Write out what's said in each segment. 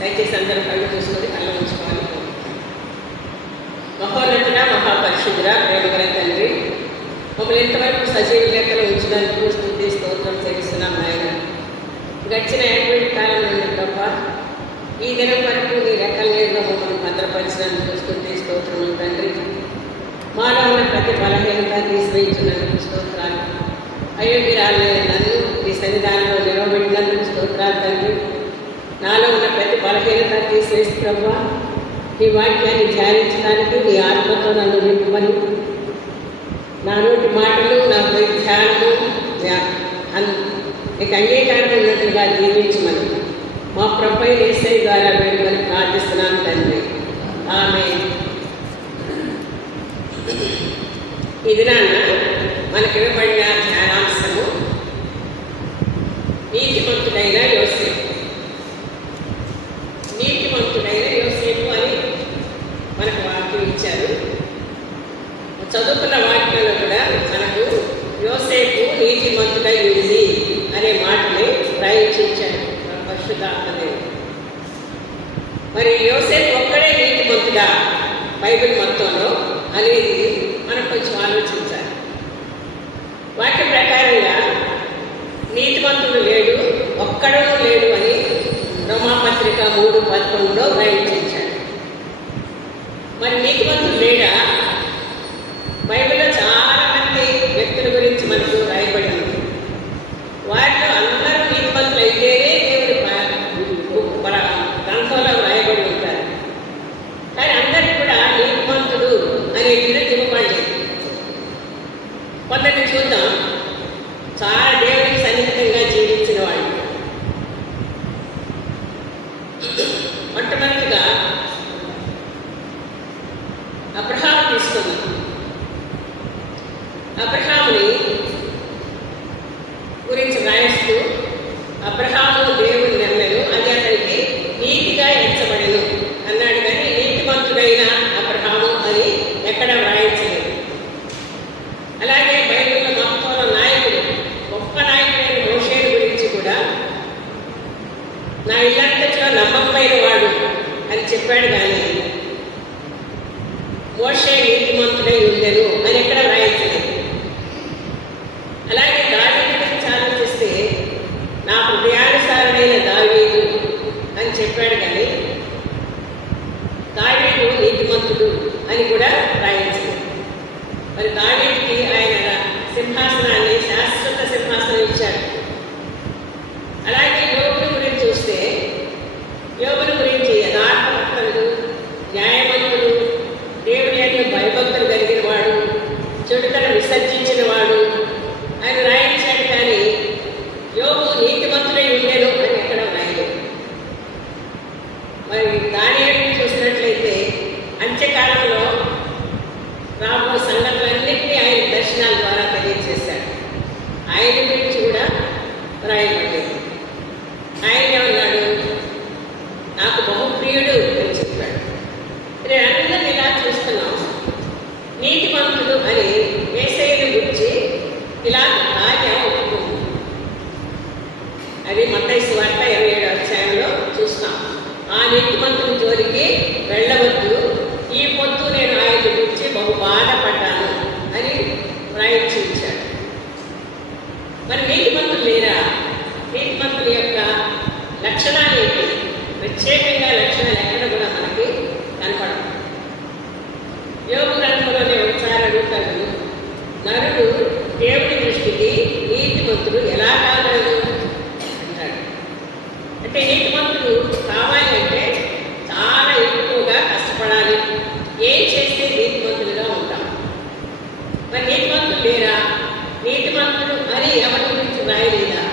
దయచేసి అందరూ కళ్ళు చూసుకొని కళ్ళు ఉంచుకోవాలి. మహోన్నతుడ, మహాపరిశుద్ధుడ, ప్రేమగల తండ్రి, మమ్మల్ని ఇంతవరకు సజీవ లెక్కలు ఉంచినందుకు స్తుతి స్తోత్రం చెల్లిస్తున్నాం నాయన. గడిచిన 80 కాలం నుండి తప్ప ఈ దినం వరకు నీ రెక్కల నీరులో మమ్మల్ని భద్రపరిచినందుకు స్తుతి స్తోత్రం తండ్రి. మాలో ఉన్న ప్రతి బలహీనత తీసివేయించినందుకు స్తోత్రాలు. అయోగ్యురాలైన నన్ను ఈ సన్నిధానంలో నిలవబెట్టినందుకు స్తోత్రాలు తండ్రి. నాలో ఉన్న ప్రతి బలహీనత తీసివేసి ప్రభావ నీ వాక్యాన్ని ధ్యానించడానికి నీ ఆత్మతో నన్ను నింపమని, నా నోటి మాటలు, నా ధ్యానము నీకు అంగీకారం ఉన్నట్లుగా జీవించమని మా ప్రభువైన యేసయ్య ద్వారా వేడుకొని ప్రార్థిస్తున్నాను తండ్రి. ఆమేన్. ఈ దినాన మనకి ఇవ్వబడిన ధ్యానాంశము నీతిమంతుడైన యోసేపు. నీతిమంతుడైన యోసేపు అని మనకు వాక్యం ఇచ్చారు. చదువుకున్న వాక్యంలో కూడా మనకు యోసేపు నీతిమంతుడై ఉంది అనే మాటని ప్రయోగించారు పరిశుద్ధాత్మదేవుడు. మరి యోసేపు ఒక్కడే నీతిమంతుడా బైబిల్ మొత్తంలో అనేది మనం కొంచెం ఆలోచించాలి. వాక్య ప్రకారంగా నీతిమంతుడు లేడు, ఒక్కడూ లేడు అని రోమాపత్రిక 3:11 ప్రయోగించాడు. మరి నీతిమంతుడు లేడా? బైబిల్లో చాలా మంది వ్యక్తుల గురించి మనకు రాయబడి ఉంది. వారిలో అందరూ నీతిమంతులు అయితేనే దేవుడు గ్రంథంలో రాయబడి ఉంటారు. కానీ అందరికీ కూడా నీతిమంతుడు అనే బిరుదు ఇవ్వబడలేదు. కొందరిని చూద్దాం, చాలా దేవుడికి సన్నిహితంగా జీవించిన వాళ్ళు. మొట్టమొదటిగా అబ్రహాము తీసుకున్నాం. అబ్రహాముని గురించి రాయిస్తూ అబ్రహాము దేవుని నమ్మెను, అది అతనికి నీతిగా ఎంచబడెను అన్నాడు. కానీ నీతిమంతుడైన అబ్రహాము అని ఎక్కడ వ్రాయించలేదు. అలాగే బైబిల్లో మొత్తంలో నాయకుడు, గొప్ప నాయకుడైన మోషేను గురించి కూడా నా ఇల్లంతట్లో నమ్మకమైన వాడు అని చెప్పాడు. కానీ మోషే నీతిమంతుడై ఉండెను అని ఎక్కడ వ్రాయించలేదు. అలాగే దావీదు గురించి ఆలోచిస్తే నా హృదయానుసారుడైన దావీదు అని చెప్పాడు. కానీ దావీదు నీతిమంతుడు అని కూడా రాయించలేదు. మరి దావీదుకి ఆయన సింహాసనాన్ని, శాశ్వత సింహాసనం ఇచ్చాడు. అలాగే యోబుని గురించి చూస్తే యోబుని గురించి యథార్థభక్తుడు, న్యాయవంతుడు, దేవుని యొక్క భయభక్తులు కలిగిన వాడు, చెడుతను విసర్జించిన వాడు ఆయన రాయించాడు. కానీ యోబు నీతిమంతుడై ఉండేను అని ఎక్కడ రాయలేదు. మరి దానియేలుని చూసినట్లయితే అంత్యకాలంలో రాబో సంగతులన్నింటినీ ఆయన దర్శనాల ద్వారా తెలియజేశాడు. ఆయన గురించి కూడా రాయబడలేదు. ఆయన ఏమన్నాడు? నాకు బహుప్రియుడు అని చెప్పాడు. అందరినీ ఇలా చూస్తున్నాం. నీతిమంతుడు అని యేసయ్యను గురించి ఇలా భార్య ఒప్పుకుంది. అది మత్తయి సువార్త 27వ అధ్యాయంలో చూస్తాం. ఆ నీతిమంతుని జోలికి వెళ్ళవద్దు, ఈ పొద్దు నేను ఆయన గురించి బహు బాధపడ్డాను అని వ్రాయించాడు. మరి నీతిమంతులు లేరా? నీతిమంతుల యొక్క లక్షణాలు ఏంటి? ప్రత్యేకంగా లక్షణాలు ఎక్కడ కూడా మనకి కనపడదు. యోబు గ్రంథంలోనే ఒకసారి అడుగుతాడు, నరుడు దేవుడి దృష్టికి నీతిమంతుడు ఎలా కాగలడు అంటాడు. అంటే నీతిమంతుడు కావాలి అంటే చాలా ఎక్కువగా కష్టపడాలి. ఏం చేస్తే నీతిమంతులుగా ఉంటాం. మరి నీతిమంతులు లేరా? నీతిమంతుడు అని ఎవరి గురించి రాయలేదా?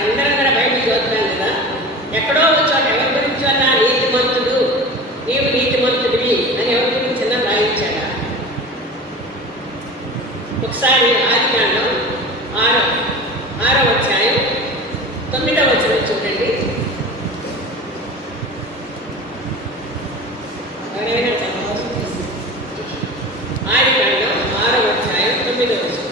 అందరం కూడా బయటకు చూస్తాం కదా, ఎక్కడో చోట ఎవరి గురించి అన్నా నీతిమంతుడు, నీవు నీతిమంతుడివి అని ఎవరి గురించి అన్నా రాయించాడా? ఒకసారి ఆదికాండం 6వ అధ్యాయం 9వ వచనం చూడండి. ఆదికాండం 6వ అధ్యాయం 9వ వచనం.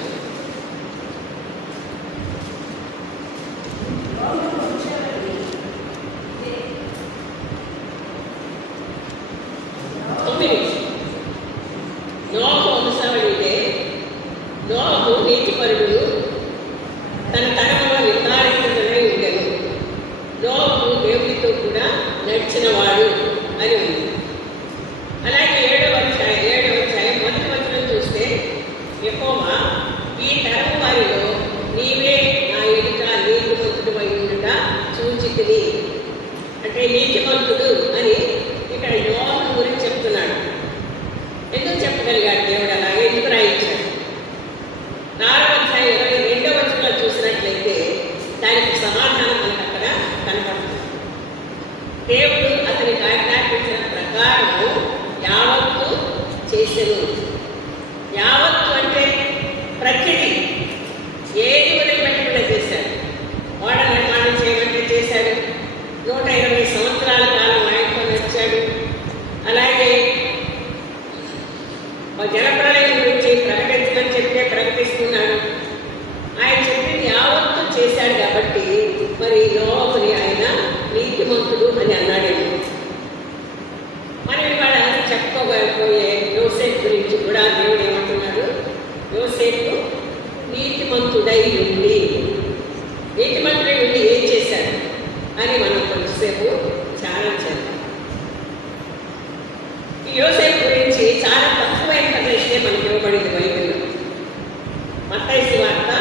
యోసేపు నీతిమంతుడై ఉండి ఏం చేశాడు అని మనం కొంచెంసేపు ధ్యానం చేద్దాం. ఈ యోసేపు గురించి చాలా తక్కువ ఇన్ఫర్మేషనే మనకి ఇవ్వబడింది బైబిల్లో. మత్తయి సువార్త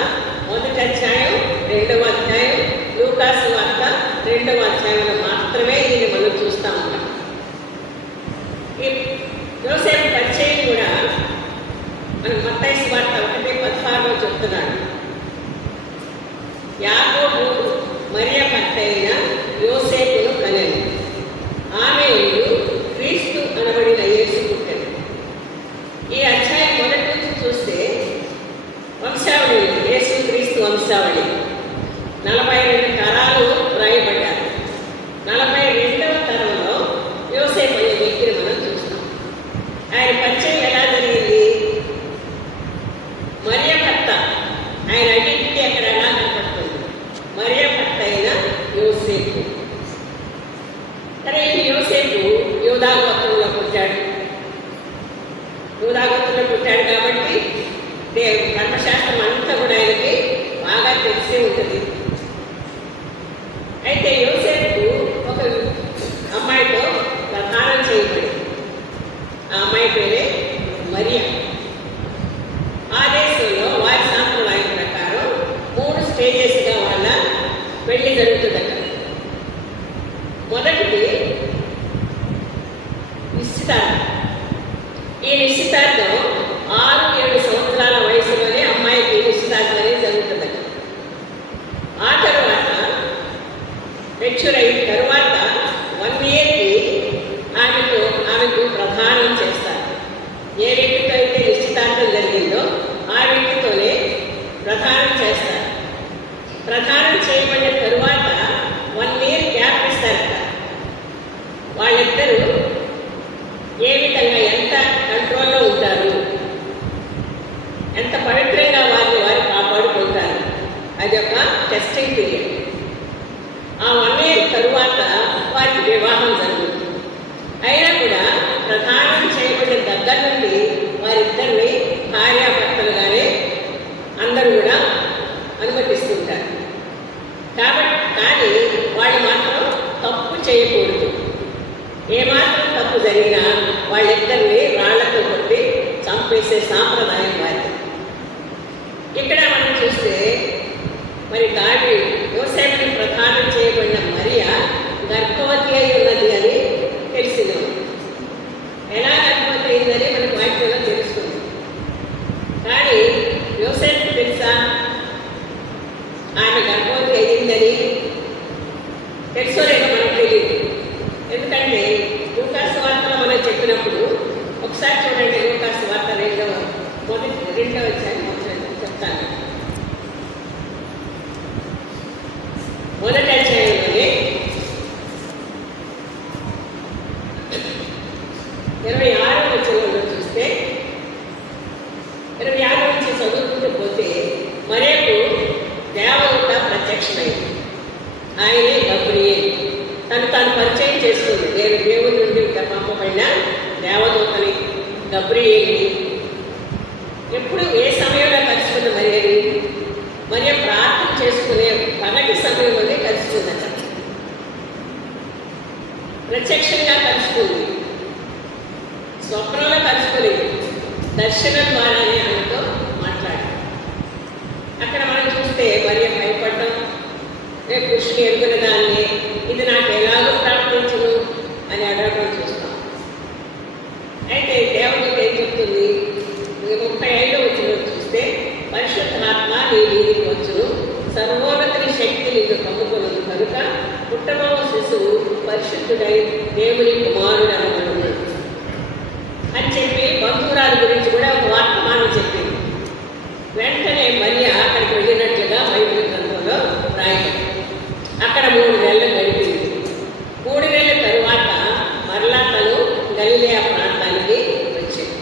1వ అధ్యాయం 2వ అధ్యాయం, లూకా సువార్త 2వ అధ్యాయంలో మాత్రమే ఇది మనం చూస్తూ ఉంటాం. ఈ యోసేపు పరిచయం కూడా మనకు మత్తయి సువార్త 1:16లో చెప్తున్నాడు. యాకోబు మరియ భర్త అయిన యోసేపును కనెను, ఆమె క్రీస్తు అనబడిన యేసు పుట్టెను. ఈ అధ్యాయం మొదటి నుంచి చూస్తే వంశావళి, యేసు క్రీస్తు వంశావళి 42 తరాలు రాయబడ్డారు. 42వ తరంలో యోసేపు అనే వ్యక్తిని మనం చూస్తాం. ఆయన పరిచయం ఎలా జరిగింది? మరియ భర్త, ఆయన ఐడెంటిటీ అక్కడ ఎలా కనపడుతుంది? మరియ భర్త అయిన యోసేపు. సరే, ఈ యోసేపు యూదా గోత్రంలో పుట్టాడు. యూదా గోత్రంలో పుట్టాడు కాబట్టి ధర్మశాస్త్రం అంతా కూడా ఆయనకి బాగా తెలిసే ఉంటుంది. అయితే యోసేపు ఒక అమ్మాయితో ప్రధానం చేయబడి, ఆ అమ్మాయి పేరే మరియ. ఆ దేశంలో వారి సాంప్రదాయం ప్రకారం 3 స్టేజెస్గా వాళ్ళ పెళ్లి జరుగుతుందట. మొదటిది నిశ్చితార్థం. ఈ నిశ్చితార్థం 6-7 సంవత్సరాల వయసులోనే అమ్మాయికి నిశ్చితార్థం అనేది జరుగుతుందట. ఆ తర్వాత మెచ్యూర్ అయిన తరువాత 1 ఇయర్కి ఆమెకు ప్రధానం చేస్తారు. ఏ వ్యక్తితో అయితే నిశ్చితార్థం జరిగిందో ఆ వ్యక్తితోనే ప్రధానం చేస్తారు. ప్రధానం చేయబడిన తరువాత 1 ఇయర్ గ్యాప్ ఇస్తారట. వాళ్ళిద్దరూ ఏ విధంగా ఎంత కంట్రోల్లో ఉంటారు, ఎంత పవిత్రంగా వారు కాపాడుకుంటారు, అది ఒక టెస్టింగ్ పీరియడ్. ఆ 1 ఇయర్ తరువాత వారికి వివాహం జరుగుతుంది. అయినా కూడా ప్రధానం చేయబడిన దగ్గర నుండి వారిద్దరిని భార్యాభర్తలుగానే అందరూ కూడా అనుమతిస్తుంటారు. కానీ వాళ్ళు మాత్రం తప్పు చేయకూడదు. ఏమాత్రం తప్పు జరిగినా వాళ్ళిద్దరిని రాళ్లతో కొట్టి చంపేసే సాంప్రదాయం వారి. ఇక్కడ మనం చూస్తే మరి యోసేపుని ప్రధానం చేయబడిన మరియ గర్భవతి అయి ఉన్నది అని తెలిసింది. ఎలా గర్భవతి అయిందని మనకు వాక్యంలో తెలుస్తుంది. కానీ యోసేపు తెలుసా ఆమె గర్భవతి అయ్యిందని? తెలుసోలేదో మనకు తెలియదు. ఎందుకంటే లూకా సువార్తలో మనం చెప్పినప్పుడు ఒకసారి చూడండి. లూకా సువార్త 2వ అధ్యాయం చెప్తాను. మొదటి అధ్యాయంలోనే 26వ వచనంలో చూస్తే, 26 నుంచి చదువుకుంటూ పోతే మరియకు దేవదూత ప్రత్యక్షమైంది. ఆయనే గబ్రియేల్. తాను పరిచయం చేస్తుంది. నేను దేవుని నుండి పంపబడిన దేవదూతని, గబ్రియేల్ని. ఎప్పుడు ఏ సమయంలో కలుసుకున్న మరియ ప్రార్థన చేసుకునే పగటి సమయంలోనే కలుసుకుందట. ప్రత్యక్షంగా కలుసుకుంది, స్వప్నంలో కలుసుకునేది, దర్శనం ద్వారానే ఆమెతో మాట్లాడి. అక్కడ మనం చూస్తే మరియ భయపడటం, రేపు కృష్ణుని ఎరుగున దాన్ని, ఇది నాకు ఎలాగో ప్రార్థించును అని అడగడం చూస్తాం. అయితే దేవుడికి ఏం చెప్తుంది? 35వ వచనం చూస్తే, పరిశుద్ధాత్మ నీ మీదికి వచ్చును, సర్వోన్నతుని శక్తి నీకు కమ్ముకొనును కనుక పుట్టబో శిశువు పరిశుద్ధుడై దేవుని కుమారుడు అనబడును అని చెప్పి బంధువురాలు గురించి కూడా ఒక వర్తమానం చెప్పింది. వెంటనే మరియ అక్కడికి వెళ్ళినట్లుగా బైబిల్ గ్రంథంలో రాయబడింది. అక్కడ 3 నెలలు గడిపింది. 3 నెలల తరువాత మరలా తను గలిలయ ప్రాంతానికి వచ్చింది.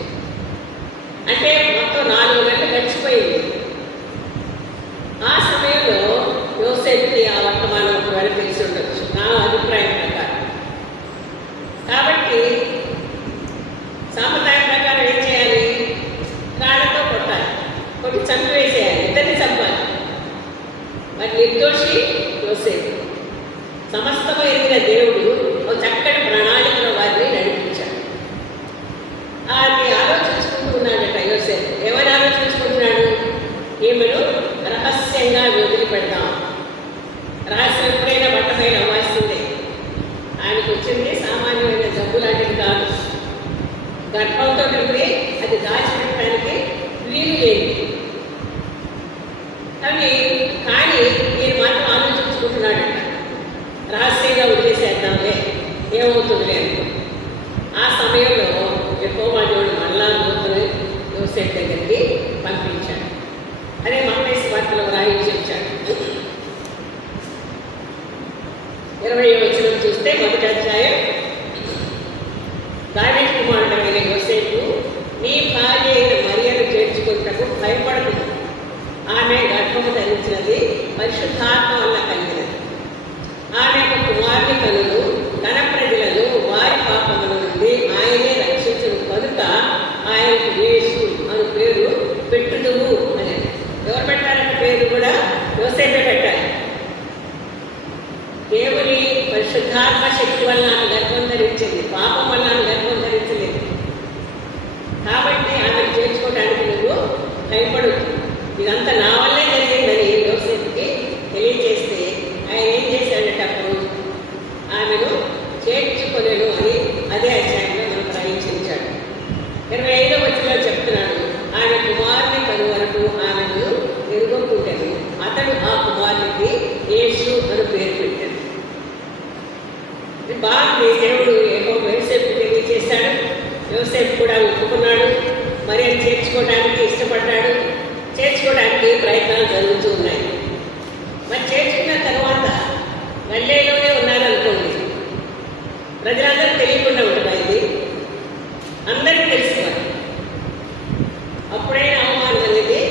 అంటే మొత్తం 4 నెలలు గడిచిపోయింది. ఆ సమయంలో యోసేపుకి ఆ వర్తమానం ఒకవేళ తెలిసి ఉండొచ్చు, నా అభిప్రాయం ప్రకారం. కాబట్టి సాంప్రదాయం ప్రకారం ఏం చేయాలి? రాళ్లతో కొట్టాలి. కొట్టి నిర్దోషి యోసేపు. సమస్తము ఎరిగిన దేవుడు ఒక చక్కటి ప్రణాళికలో వారిని నడిపించాడు. అది ఆలోచించుకుంటున్నాడట యోసేపు. ఎవరు ఆలోచించుకుంటున్నాడు? ఈమెను రహస్యంగా వదిలిపెడదాం. రహస్యం ఎప్పుడైనా బట్టపైన అవ్వాల్సిందే. ఆయనకు వచ్చింది సామాన్యమైన జబ్బు లాంటిది కాదు. గర్భంతో ఉండి అది దాచిపెట్టడానికి వీలు లేదు. కానీ ఈయన మాత్రం ఆలోచించుకుంటున్నాడట, రహస్యంగా వదిలేసేద్దాంలే, ఏమవుతుందిలే అనుకో. ఆ సమయంలో యెహోవా దేవుడు మళ్ళా కూతురు యోసేపు దగ్గరికి పంపించాడు. అదే మత్తయి సువార్తలో రాయించి ఇచ్చాడు. 20వ వచనం చూస్తే, మొదటి అధ్యాయం, దావీదు కుమారుడైన యోసేపు నీ భార్య అయిన మరియను చేర్చుకుంటకు భయపడుతుంది. ఆమె గర్భము ధరించినది పరిశుద్ధాత్మ వల్ల కలిగినది. ఆమె ఒక కుమారుని కనులు తన ప్రజలను వారి పాపముల నుండి ఆయనే రక్షించను కనుక ఆయనకు యేసు అను పేరు పెట్టుదువు అని. ఎవరు పెట్టాలంటే పేరు కూడా యోసేపే పెట్టాలి. దేవుని పరిశుద్ధాత్మ శక్తి వల్ల ఆమె గర్భం ధరించింది, పాపం వల్ల ఆమె గర్భం ధరించలేదు. కాబట్టి ఆమెను చేర్చుకోవడానికి నువ్వు భయపడదు. ఇదంతా నా వల్లే జరిగిందని యోసేపుకి తెలియజేస్తే ఆయన ఏం చేశాడంటే అప్పుడు ఆమెను చేర్చుకొనేను అని అదే అధ్యాయంలో మనం ప్రవేశించాడు. 25వ వచనంలో చెప్తున్నాడు, ఆమె కుమారుని కను వరకు ఆమెను ఎరుగకుంటాను. అతడు ఆ కుమారునికి యేసు అని పేరు పెట్టాడు. బాగుంది. దేవుడు యోసేపు తెలియజేశాడు. యోసేపు కూడా ఒప్పుకున్నాడు. మరి చేర్చుకోవడానికి ఇష్టపడ్డాడు. చేర్చుకోవడానికి ప్రయత్నాలు జరుగుతూ ఉన్నాయి. మరి చేర్చుకున్న తర్వాత గల్లీలోనే ఉన్నారనుకోండి, ప్రజలందరూ తెలియకుండా ఉంటుంది. ఇది అందరికీ తెలుసుకోవాలి. అప్పుడైనా అవమానం అనేది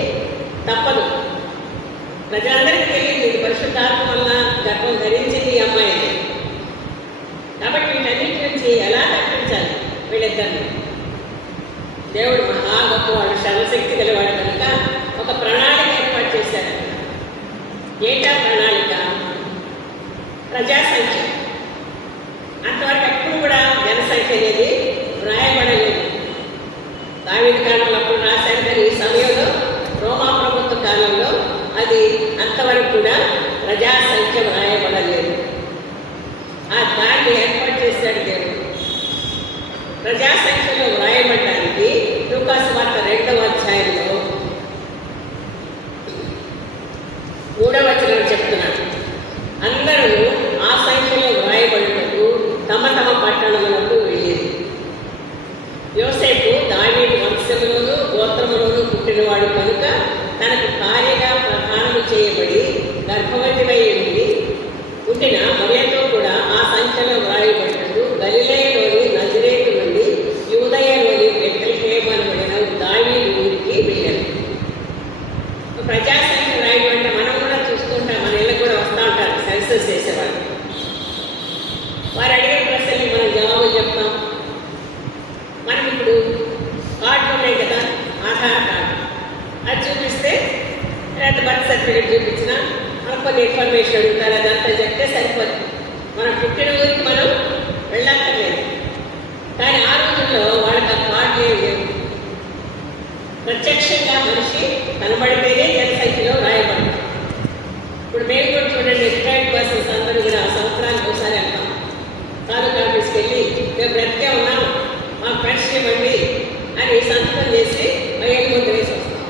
తప్పదు. ప్రజలందరికీ తెలియదు ఇది పరిశుద్ధాత్మ వల్ల గర్భం ధరించింది ఈ అమ్మాయి. కాబట్టి వీటన్నిటి నుంచి ఎలా తప్పించాలి వీళ్ళిద్దరిని? దేవుడు మహా గొప్పవాడు, శ్రమశక్తి గలవాడు కనుక ఒక ప్రణాళిక ఏర్పాటు చేశాడు. ఏంటా ప్రణాళిక? ప్రజాసంఖ్య. అంతవరకు ఎప్పుడు కూడా జనసంఖ్య అనేది వ్రాయబడలేదు. దావీదు కాలంలో అప్పుడు రాశారు, కానీ ఈ సమయంలో రోమా ప్రభుత్వ కాలంలో అది అంతవరకు కూడా ప్రజాసంఖ్య వ్రాయబడలేదు. ఆ దాన్ని ఏర్పాటు చేశాడు దేవుడు. ప్రజాసంఖ్యలో వ్రాయబడడానికి లూకా సువార్త 2వ అధ్యాయంలో 3వ వచనం చెప్తున్నాడు. అందరూ ఆ సంఖ్యలో వ్రాయబడుటకు తమ తమ పట్టణములకు వెళ్ళేది. యోసేపు దావీదు వంశంలోనూ గోత్రములోనూ పుట్టినవాడు కనుక తనకు భార్యగా ప్రధానము చేయబడి గర్భవతివై పుట్టిన మరియతో కూడా ఆ సంఖ్యలో వ్రాయబడ్డట్టు గలిలయలోని నజరేతు నుండి యూదయలోని బెత్లెహేము అనబడిన దావీదు ఊరికి వెళ్ళారు. ప్రజాసంఖ్య వ్రాయబడ్డ మనం కూడా చూస్తుంటాం. మన ఇళ్ళకి కూడా వస్తూ ఉంటారు సెన్సస్ చేసేవాళ్ళు. వారు అడిగే ప్రశ్నలు మనం జవాబులు చెప్తాం. మనం ఇప్పుడు కార్డులు ఉన్నాయి కదా, ఆధార్ కార్డు, అది చూపిస్తే లేదా బర్త్ సర్టిఫికేట్ చూపించినా మనకు కొన్ని ఇన్ఫర్మేషన్ అడుగుతారు. అదంతా చెప్తే సరిపోతుంది. మనం పుట్టిన ఊరికి మనం వెళ్ళక్కర్లేదు. కానీ ఆ రోజుల్లో వాళ్ళకి ఆ కార్డు లేవు. ప్రత్యక్షంగా మనిషి కనబడితేనే జనసంఖ్యలో రాయబడతాం. ఇప్పుడు మేము కూడా చూడండి, రిటైర్డ్ పర్సన్స్ అందరూ కూడా సంవత్సరానికి ఒకసారి వెళ్తాం. తాలూకా ఆఫీస్కి వెళ్ళి మేము బ్రతికే ఉన్నాం, మాకు పెన్షన్ ఇవ్వండి అని సంతకం చేసి ఏళ్ళు ముందు వేసి వస్తాం.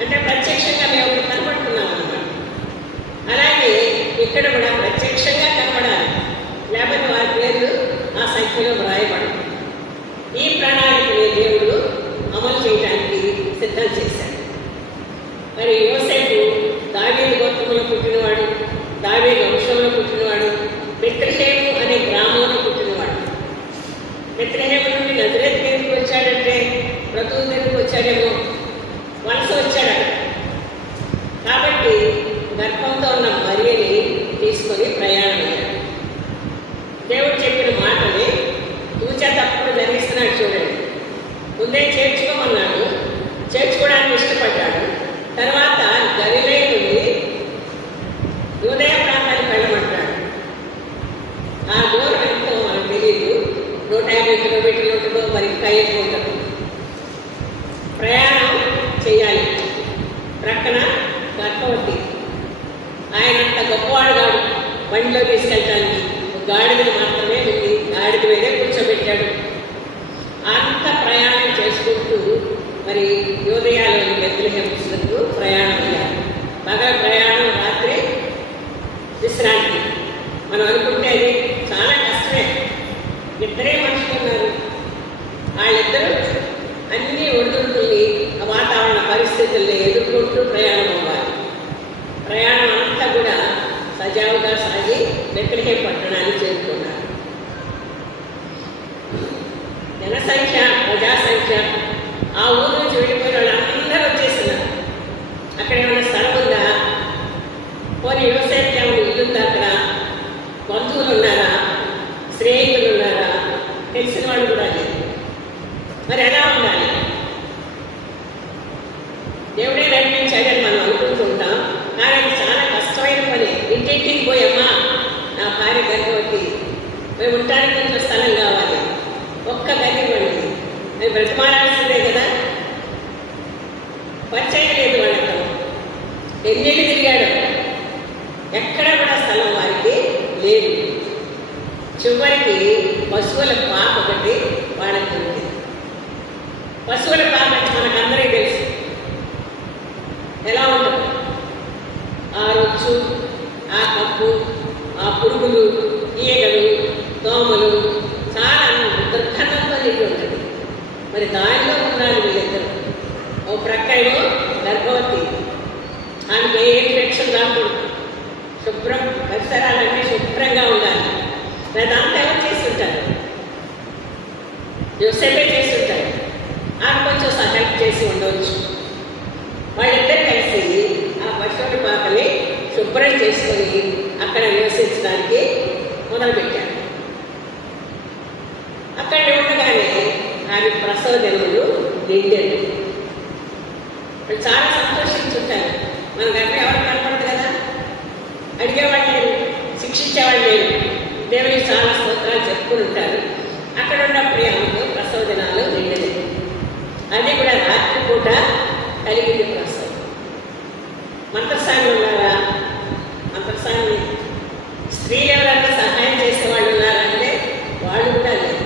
అంటే ప్రత్యక్షంగా మేము కనబడుతున్నాం అన్నమాట. అలాగే ఇక్కడ కూడా ప్రత్యక్షంగా కనబడాలి, లేకపోతే వారి పేర్లు ఆ సంఖ్యలో వ్రాయబడదు. ఈ ప్రణాళికని దేవుడు అమలు చేయడానికి సిద్ధం చేశాడు. మరి యోసేపు దావీదు గోత్రములో పుట్టినవాడు, దావీదు వంశంలో పుట్టినవాడు, బెత్లెహేము అనే గ్రామంలో పుట్టినవాడు. బెత్లెహేము నుండి నజరేతు దగ్గరికి వచ్చాడంటే ప్రభువు దగ్గరికి వచ్చాడేమో, వలస వచ్చాడు. కాబట్టి గర్భంతో ఉన్న మరియని తీసుకొని ప్రయాణమయ్యాడు. దేవుడు చెప్పిన మాటని తూచా తప్పుడు ధరిస్తున్నాడు. చూడండి, ముందే చేర్చుకోమన్నాడు, చేర్చుకోవడానికి ఇష్టపడ్డాడు. తర్వాత ప్రక్కన గర్భవతి. ఆయన అంత గొప్పవాడు కాదు బండిలో తీసుకెళ్ళటానికి, గాడిదని మాత్రమే ఉంది, గాడిద మీదే కూర్చోబెట్టాడు. అంత ప్రయాణం చేసుకుంటూ మరి యోదయాలోని బెత్లెహేముకు ప్రయాణం అయ్యారు. పగల ప్రయాణం, రాత్రి విశ్రాంతి. మనం అనుకుంటే అది చాలా కష్టమే. ఇద్దరే మనుషులు ఉన్నారు, వాళ్ళిద్దరూ అన్ని ఒడిదుడుకుల్ని, వాతావరణ పరిస్థితుల్ని ఎదుర్కొంటూ ప్రయాణం అవ్వాలి. ప్రయాణం అంతా కూడా సజావుగా సాగి బెత్లెహేము పట్టణాన్ని చేరుకున్నారు. జనసంఖ్య, ప్రజాసంఖ్య, ఆ ఊరు నుంచి వెళ్ళిపోయిన వాళ్ళు అందరూ వచ్చేస్తున్నారు. అక్కడ ఏమైనా స్థలం ఉందా, పోనీ యోసేపుకి ఏమైనా ఇల్లుందా, అక్కడ బంధువులు ఉన్నారా, స్నేహితులు ఉన్నారా, తెలిసిన వాళ్ళు కూడా లేదు. మరి ఎలా ఉండాలి? దేవుడే నడిపించాడని మనం అనుకుంటుంటాం, కానీ అది చాలా కష్టమైన పని. ఇంటింటికి పోయమ్మా, నా భార్య గర్భవతి, మేము ఉండటానికి కొంచెం స్థలం కావాలి, ఒక్క గది ఇవ్వండి, మేము బ్రతిమాలాల్సిందే కదా. పరిచయం లేదు వాళ్ళతో, ఎన్నిళ్ళు తిరిగాడు, ఎక్కడ కూడా స్థలం వారికి లేదు. చివరికి పశువుల పాప ఒకటి వాళ్ళకి ఉంది. పశువుల పాప అంటే మనకందరికీ తెలుసు ఎలా ఉంటుంది. ఆ రొచ్చు, ఆ కప్పు, ఆ పురుగులు, ఈగలు, దోమలు, చాలా దుర్గంధంతో నిండి ఉంటుంది. మరి దానిలో ఉన్నారు వీళ్ళిద్దరు. ఓ ప్రక్క ఏమో గర్భవతి, ఆమెకి ఏ ఇన్ఫెక్షన్ రాకూడదు, శుభ్రం, పరిసరాలన్నీ శుభ్రంగా ఉండాలి. అదంతా ఎవరు చేస్తుంటారు? యోసేపే చేస్తుంటారు. ఆమె కొంచెం హెల్ప్ చేసి ఉండవచ్చు. వాళ్ళిద్దరు కలిసి ఆ పశువుల పాపని శుభ్రం చేసుకొని అక్కడ నివసించడానికి మొదలుపెట్టారు. అక్కడ ఉండగానే ఆమె ప్రసవ దినములు నిండారు. చాలా సంతోషించుంటారు. మన గర్భం ఎవరు కనపడదు కదా, అడిగేవాళ్ళు లేరు, శిక్షించేవాళ్ళు లేరు, దేవునికి చాలా స్తోత్రాలు చెప్పుకుని ఉంటారు. అక్కడ ఉన్నప్పుడు ఆమెకు ప్రసవ దినాలు నిండలేదు. అది కూడా రాత్రిపూట కలిగింది ప్రసవం. మంత్రసాన్ని ఉన్నారా? మంత్రసాన్ని స్త్రీలు ఎవరైనా సహాయం చేసేవాళ్ళు ఉన్నారంటే వాళ్ళు కూడా లేదు.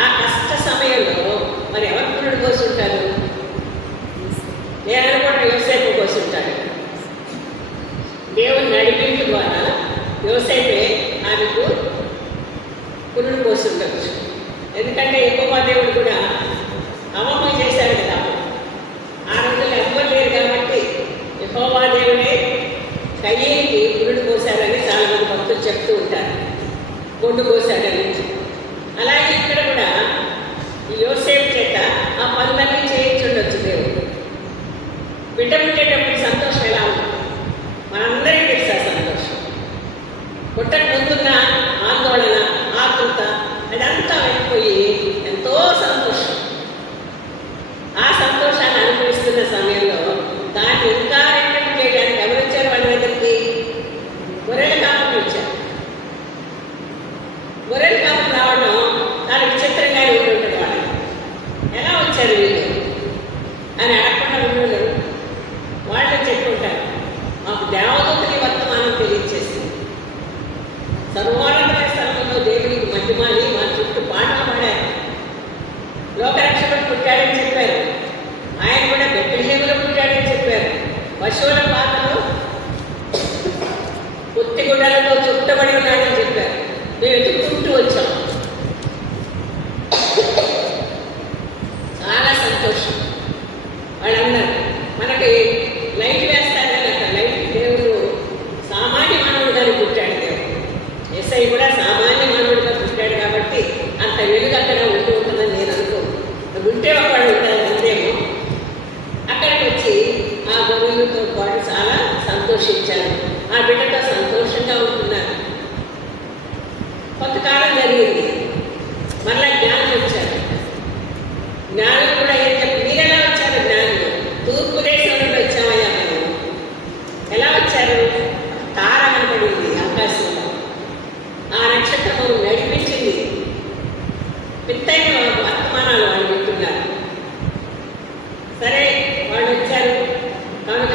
ఆ కష్ట సమయంలో మరి ఎవరు పురుడు కోసుంటారు? నేను కూడా యోసేపు కోసుంటాడు. దేవుని నడిపింపు ద్వారా యోసేపే ఆమెకు పురుడు కోసుండవచ్చు. ఎందుకంటే యెహోవా దేవుడు కూడా అవమానం చేశాడు కదా. ఆ రోజుల్లో ఎవ్వరు లేరు కాబట్టి యెహోవా దేవుడే కయ్యేకి పురుడు కోశారని చాలామంది భక్తులు చెప్తూ ఉంటారు, బొడ్డు కోశాడని. అలాగే ఇక్కడ కూడా ఈ యోసేపు చేత ఆ పనులన్నీ చేయించుండొచ్చు దేవుడు. బిడ్డ పుట్టేటప్పుడు సంతోషం ఎలా ఉంటుంది? మనందరికీ తెలుసు ఆ సంతోషం. పుట్టక ముందున్న ఆందోళన, ఆతృత అదంతా వెళ్ళిపోయి ఎంతో సంతోషం. ఆ సంతోషాన్ని అనుభవిస్తున్న సమయంలో దాన్ని ఇంకా రెట్టింపు చేయడానికి ఎవరు వచ్చారు వాళ్ళ దగ్గరికి? గొర్రెల కాపులు వచ్చారు. గొర్రెల కాపులు రావడం చాలా విచిత్రంగా ఉంటుంటుంది. వాళ్ళు ఎలా వచ్చారు వీళ్ళు అని అడగకుండా ఉండరు. వాళ్ళు చెప్పుకుంటారు, మాకు దేవదూతని వర్తమానం తెలియచేసింది. సర్వోన్నతమైన స్థలంలో దేవునికి మధ్యమాలి మా చుట్టూ పాటలు పాడారు. లోకరక్షకుడు పుట్టాడని చెప్పారు. ఆయన కూడా బెత్లెహేములో పుట్టాడని చెప్పారు. పశువుల పాకలో పుత్తిగుడ్డలతో చుట్టబడి ఉన్నాడని చెప్పారు. మేము ఎదుర్కొంటూ వచ్చాం. చాలా సంతోషం. వాళ్ళందరూ మనకి లైట్ వేస్తారని అక్కడ లైట్ దేవుడు సామాన్య మానవుడిగానే పుట్టాడు. దేవుడు యేసయ్య కూడా సామాన్య మానవుడిగా పుట్టాడు కాబట్టి అంత వెలుగు అక్కడ ఉంటూ ఉంటుందని నేను అనుకోను. ఉంటే ఒకడు ఉంటారు అంతేమో. అక్కడికి వచ్చి ఆ గొర్రెలతో పాటు చాలా సంతోషించారు. ఆ బిడ్డతో సంతోషంగా ఉంటున్నారు. కొంతకాలం జరిగింది. మళ్ళీ జ్ఞానం వచ్చారు. జ్ఞానం కూడా ఏం చెప్పి మీరెలా వచ్చారు? జ్ఞానులు తూర్పు దేశం నుండి వచ్చామయ్యా మేము. ఎలా వచ్చారు? తార కనపడింది ఆకాశంలో. ఆ నక్షత్రం నడిపించింది. పెద్దయిన వర్తమానాలు వాళ్ళు వింటున్నారు. సరే వాళ్ళు వచ్చారు. తాను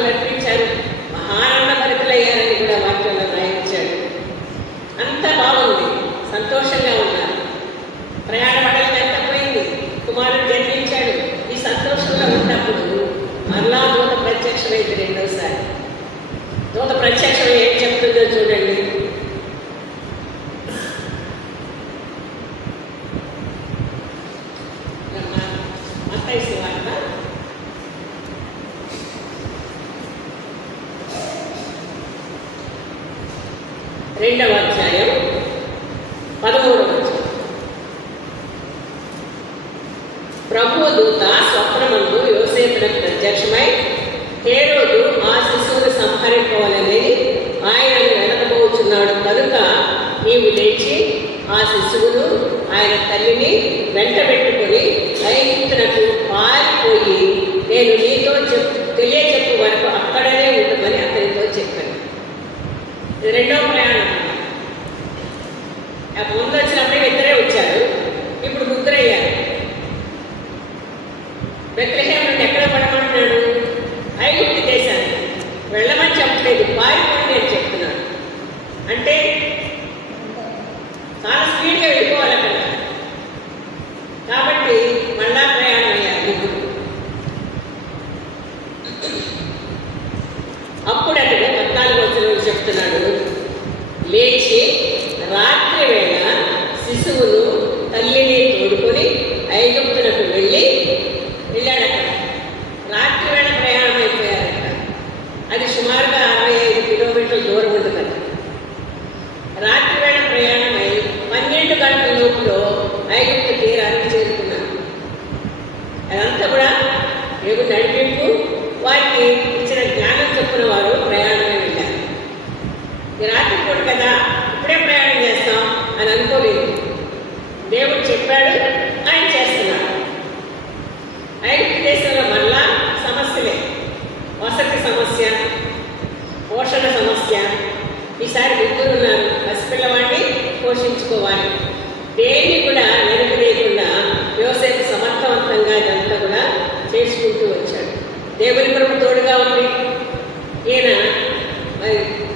2వ అధ్యాయం 13వ వచనం. ప్రభువు దూత స్వప్నమందు యోసేపునకు ప్రత్యక్షమై, హేరోదు ఆ శిశువును సంహరింపవలనని ఆయనను వెనకబోచున్నాడు కనుక నీవు లేచి ఆ శిశువును ఆయన తల్లిని వెంటబెట్టుకొని ఐగుప్తునకు పారిపోయి నేను నీతో తెలియజెప్పు వరకు అక్కడనే ఉండమని అతనితో చెప్పాను. ఇది 2వ ప్రయాణం. ముందు వచ్చినప్పుడు 2 వచ్చారు, ఇప్పుడు 3 అయ్యారు. బెత్లెహేము నుండి ఎక్కడ పడమంటున్నాడు? ఐగుప్తు దేశానికి వెళ్ళమని చెప్పలేదు, పారిపోండి అని చెప్తున్నాడు. అంటే చాలా స్పీడ్గా వెళ్ళిపోవాలి అక్కడ. కాబట్టి మళ్ళా ప్రయాణం అయ్యారు. అప్పుడు అతడు 14వ వచనంలో చెప్తున్నాడు, లేచి రాత్రి వేళ శిశువును తల్లిని తోడుకొని ఐగుప్తునకు వెళ్ళాడట. రాత్రి వేళ ప్రయాణం అయిపోయారట. అది సుమారుగా 65 కిలోమీటర్ల దూరం ఉంటుంది. రాత్రి వేళ ప్రయాణమై 12 గంటల లోపులో ఐగుప్తు తీరానికి చేరుకున్నారు. అదంతా కూడా దేవుడు నడిపింపు, వారికి ఇచ్చిన జ్ఞానం చొప్పున వారు ప్రయాణమై వెళ్ళారు. ఈ రాత్రి పూట కదా, ఇప్పుడే ప్రయాణం చేస్తాం అని అనుకోలేదు. దేవుడు చెప్పాడు, ఆయన చేస్తున్నాడు. ఐగుప్తు దేశంలో మళ్ళా సమస్యలే. వసతి సమస్య, పోషణ సమస్య. ఈసారి 3 ఉన్నారు. పసిపిల్లవాడిని పోషించుకోవాలి. దేన్ని కూడా వెనుకలేకుండా యోసేపు సమర్థవంతంగా ఇదంతా కూడా చేసుకుంటూ వచ్చాడు. దేవుని కృప తోడుగా ఉంది. ఈయన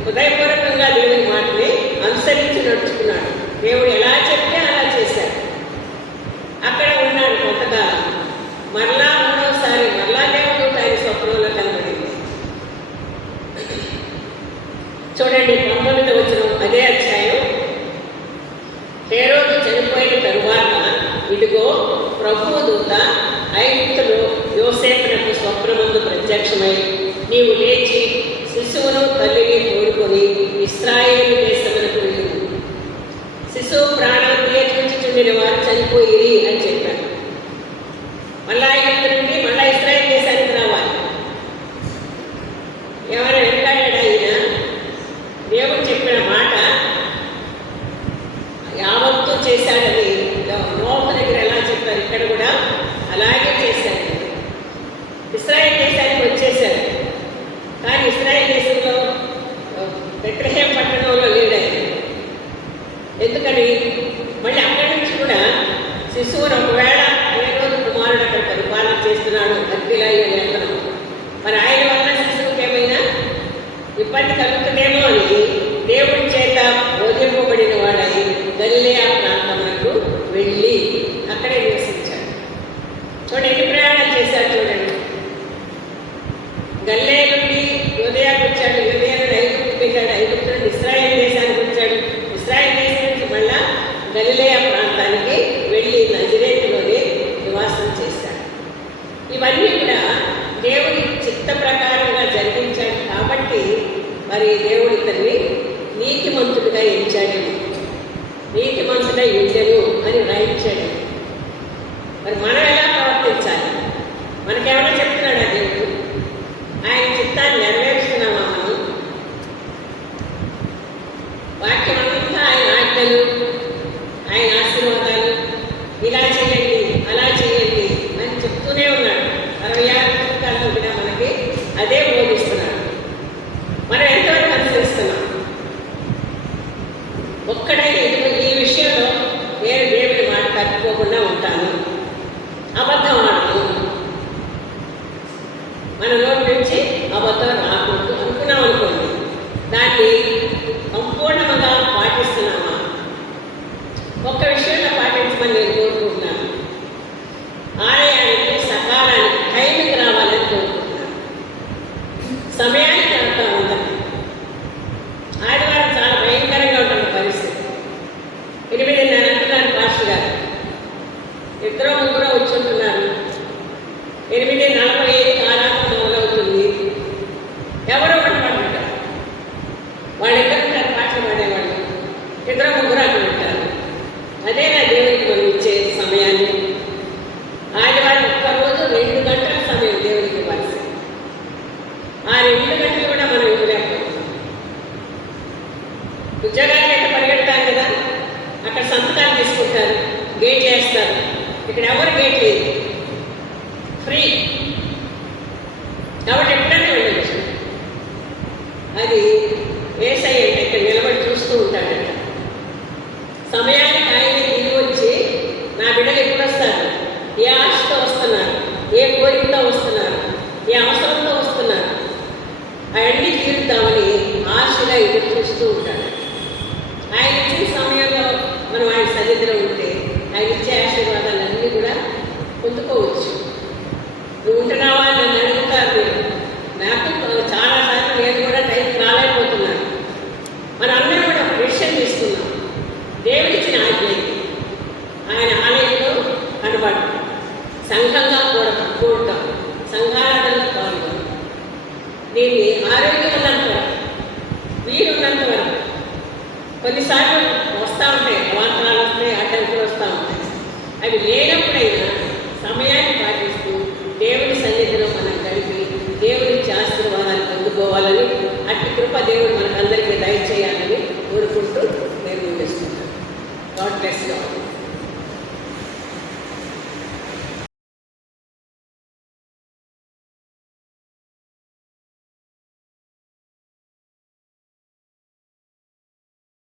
హృదయపూర్వకంగా దేవుని మాటని అనుసరించి నడుచుకున్నాడు. దేవుడు ఎలా చెప్తే అలా చేశాడు. అక్కడ ఉన్నాడు కొంతకాలం. మరలా 3వసారి మరలా దేవుడు ఆయన స్వప్నంలో కనబడింది. చూడండి 19వ వచనం, అదే అధ్యాయం. హేరోదు చనిపోయిన తరువాత ఇదిగో ప్రభువు దూత ఐగుప్తులో యోసేపునకు స్వప్నమందు ప్రత్యక్షమై, నీవు లేచి శిశువును తల్లిని తోడుకొని ఇశ్రాయేలు దేశమునకు వెళ్ళు. శిశువు ప్రాణం తీయచుండిన వారు చనిపోయి అని చెప్పాడు. మళ్ళా ఐగుప్తు నుండి మళ్ళా ఇశ్రాయేలు దేశానికి రావాలి. ఎవరు వెనకాడాడు ఆయన? దేవుడు చెప్పిన మాట యావత్తు చేశాడని నోహు దగ్గర ఎలా చెప్పారు, ఇక్కడ కూడా అలాగే చేశాడు. ఇశ్రాయేలు దేశానికి వచ్చేశారు. కానీ ఇశ్రాయేలు దేశంలో బెత్లెహేము పట్టణంలో లేడు ఆయన. ఎందుకని? మళ్ళీ అక్కడి నుంచి కూడా శిశువును ఒకవేళ హేరోదు కుమారుడు అక్కడ పరిపాలన చేస్తున్నాడు, అగ్గిలాయి లేఖనం, మరి ఆయన వల్ల శిశువుకి ఏమైనా ఇబ్బంది కలుగుతుందేమో అని దేవుడి చేత బోధింపబడిన వాడై గలిలయ ప్రాంతమునకు వెళ్ళి అక్కడే నివసించాడు. చూడండి ఎన్ని ప్రయాణాలు చేశాడు. చూడండి, గలిలయ నుండి యూదయకు వచ్చాడు, యూదయ నుండి ఐగుప్తుకు వెళ్ళాడు, ఐగుప్తు నుండి ఇశ్రాయేలు దేశానికి వచ్చాడు, ఇశ్రాయేలు దేశం నుంచి మళ్ళా గలిలయ ప్రాంతానికి వెళ్ళి నజరేతులోనే నివాసం చేశాడు. ఇవన్నీ కూడా దేవుడి చిత్త ప్రకారంగా జరిగించాడు. కాబట్టి మరి దేవుడు ఇతన్ని నీతిమంతుడిగా ఎంచాడు, నీతిమంతుడై ఉండెను అని రాయించాడు. మరి మనం ఎలా ప్రవర్తించాలి? మనకేమైనా చెప్తున్నాడా దేవుడు? ఆయన చిత్తాన్ని నెరవేరుస్తున్నామా మనం? వాక్యం అంతా ఆయన ఆజ్ఞలు, ఆయన ఆశీర్వాదాలు, ఇలా చేయండి అలా చేయండి అని చెప్తూనే ఉన్నాడు. 66 పుస్తకాల్లో కూడా మనకి అదే బోధిస్తున్నాడు. మనం ఎంతవరకు అనుసరిస్తున్నాం? ఒక్కడైనా ఈ విషయంలో నేను దేవుని మాట తప్పిపోకుండా ఉంటాను, అబద్ధం ఆడను, మన నోటి నుంచి అబద్ధం రాకూడదు అనుకున్నాం అనుకోండి, దాన్ని సంపూర్ణంగా పాటిస్తున్నామా? ఒక్క విషయంలో పాటించమని నేను కోరుకుంటున్నాను. ఆలయానికి సకాలానికి టైంకి రావాలని కోరుకుంటున్నాను. సమయానికి అంతా ఉండాలి. ఆదివారం చాలా భయంకరంగా ఉంటుంది పరిస్థితి. 8:30 అంటున్నారు పాస్టర్ గారు. 2-3 వచ్చి ఉంటున్నారు. 8:45 ఆరాధన మొదలవుతుంది. ఎవరో ఒకటి పడుతుంటారు. వాళ్ళు ఎక్కడ పాటలు పాడేవాళ్ళు. ఆ 2 గంటలు కూడా మనం ఇవ్వలేకపోతున్నాం. ఉద్యోగానికి అయితే పరిగెడతారు కదా, అక్కడ సంతకాలు తీసుకుంటారు, గేట్ చేస్తారు. ఇక్కడ ఎవరు గేట్ లేదు, ఫ్రీ కాబట్టి ఎప్పుడైనా వెళ్ళచ్చు. అది యేసయ్య అంటే ఇక్కడ నిలబడి చూస్తూ ఉంటాడట. సమయానికి ఆయన దిగి వచ్చి నా బిడ్డలు ఎప్పుడు వస్తారు, ఏ ఆశతో వస్తున్నారు, ఏ కోరికతో వస్తున్నారు, ఏ అవసరంతో వస్తున్నారు, అవన్నీ తీరుద్దామని ఆశగా ఎదురు చూస్తూ ఉంటాడు. ఆయన ఇచ్చిన సమయంలో మనం ఆయన సన్నిధిలో ఉంటే ఆయన ఇచ్చే ఆశీర్వాదాలన్నీ కూడా పొందుకోవచ్చు. నువ్వు ఉంటున్నావా అని నన్ను అడుగుతారు మీరు. నాకు చాలాసార్లు నేను కూడా టైంకి రాలేకపోతున్నాను. మన అందరం కూడా ఒక డిసిషన్ తీసుకున్నాం. దేవుడిచ్చిన ఆజ్ఞ ఆయన ఆలయంలో కనబడటం, సంఘంగా కూడటం, సంఘారాధనకు పాల్గొనడం, దీన్ని ఆరోగ్యం ఉన్నంత వరకు, వీరున్నంత వరకు. కొన్నిసార్లు వస్తూ ఉంటాయి, అవాంతరాలు వస్తాయి, అడ్డంకులు వస్తూ ఉంటాయి. అవి లేనప్పుడైనా సమయాన్ని పాటిస్తూ దేవుడి సన్నిధిలో మనం గడిపి దేవుడి ఆశీర్వాదాలు పొందుకోవాలని, అట్టి కృప దేవుడు మనకందరికీ దయచేయాలని కోరుకుంటూ నేను ముగిస్తున్నాను. God bless you all.